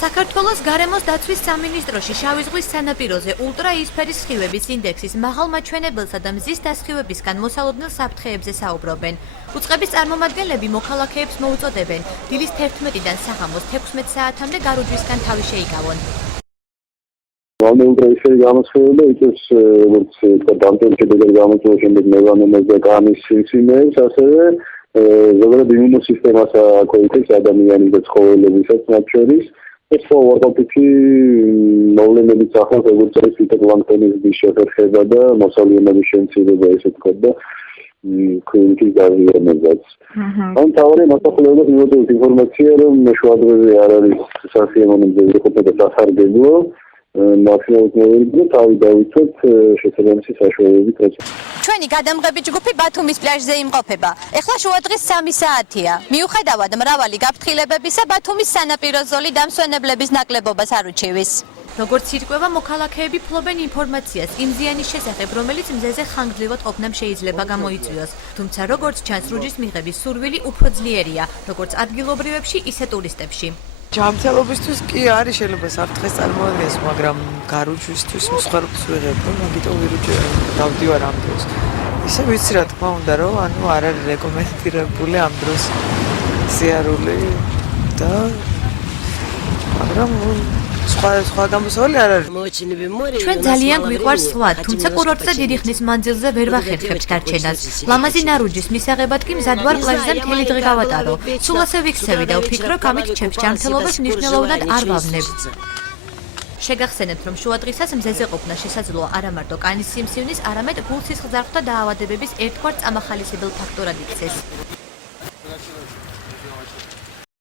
საქართველოს გარემოს დაცვის სამინისტროში შავი ზღვის სანაპიროზე ულტრაიისფერი სხივების ინდექსის მაღალ მაჩვენებელსა და მზის დასხივებისგან მოსალოდნელ საფრთხეებზე საუბრობენ. უწყების წარმომადგენლები მოქალაქეებს მოუწოდებენ დილის 11-დან საღამოს 16 საათამდე გარუჯვისგან თავი შეიკავონ. Ultraisferi გამოსხივება იწვევს როგორც დამტვერჩებიდან გამოწვევა შემდეგ მელანომას და გამის სიმსივნეებს, ასევე ზოგადად იმუნურ სისტემას აკონტროლებს ადამიანის და ცხოველებისაც მათ შორის. ეს უარყოფითი მოვლენებიც ახლა როგორც არის ფიტოპლანქტონის შეხერხება და მოსავლიანობის შემცირება, ესე ვთქვათ და კლინიკის დაზიანებაც. ან თავარი მოსახლეობას მიუწევს ინფორმაცია, რომ შუადღეზე არ არის სასიამოვნო მზეყოფა და სასარგებლო. მაქსიმალურად თავი დავითოთ შესაბამისი საშუალებებით როცა ჩვენი გადამღები ჯგუფი ბათუმის პლაჟზე იმყოფება. ეხლა შუადღის 3 საათია. მიუხედავად მრავალი გაფრთხილებებისა, ბათუმის სანაპირო ზოლი დამსვენებლების ნაკლებობას არ უჩივის. როგორც ირკვევა, მოქალაქეები ფლობენ ინფორმაციას იმ ზიანის შესახებ, რომელიც მზეზე ხანგრძლივად ყოფნამ შეიძლება გამოიწვიოს. თუმცა როგორც ჩანს, რუჯის მიღების სურვილი უფრო ძლიერია, როგორც ადგილობრივებში, ისე ტურისტებში. ჯანმრთელობისთვის კი არის შეიძლება საფრთხეს წარმოადგენს, მაგრამ გარუჯვისთვის მსხვერპლს ვიღებ, მაგიტომ ვირუჯე დავდივარ ამ დროს. ისე ვიცი რა თქმა უნდა, რომ არ არის რეკომენდირებული ამ დროს სიარული და მაგრამ სხვა გამოსავალი არ არის. ჩვენ ძალიან გვიყვარს სხვა, თუმცა კურორტზე დიდი ხნის მანძილზე ვერ ვახერხებთ დარჩენას. ლამაზი ნარუჯის მისაღებად კი მზად ვარ პლაჟზე მთელი დღე გავატარო. სულ ასე ვიქცევი და ვფიქრობ, ამით ჩემს ჯანმრთელობას მნიშვნელოვნად არ ვავნებ. შეგახსენებთ, რომ შუადღისას მზეზე ყოფნა შესაძლოა არა მარტო კანის სიმსივნის, არამედ გულ-სისხლძარღვთა დაავადებების ერთგვარ წამახალისებელ ფაქტორად იქცეს.